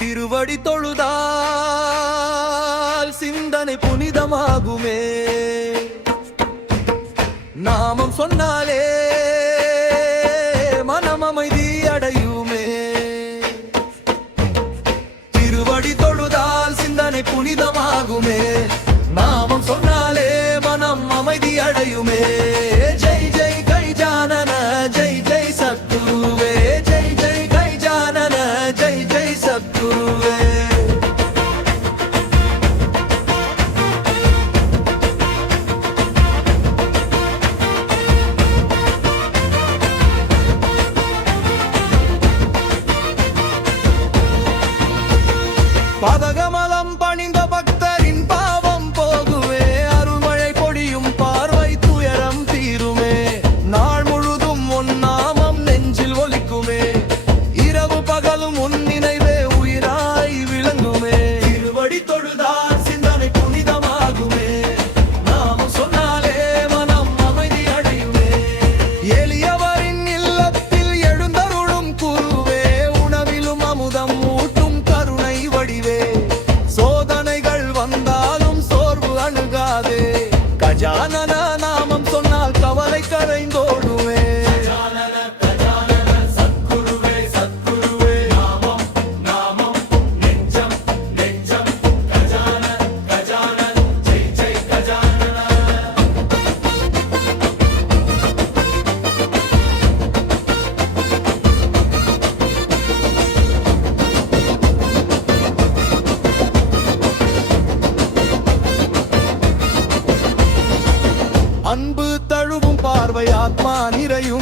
திருவடி தொழுதால் சிந்தனை புனிதமாகுமே. நாமம் சொன்னாலே மனம் அமைதி அடையுமே. திருவடி தொழுதால் சிந்தனை புனிதமாகுமே. நாமம் சொன்னாலே மனம் அமைதி அடையுமே. పదగా அன்பு தழுவும் பார்வை ஆத்மா நிறையும்.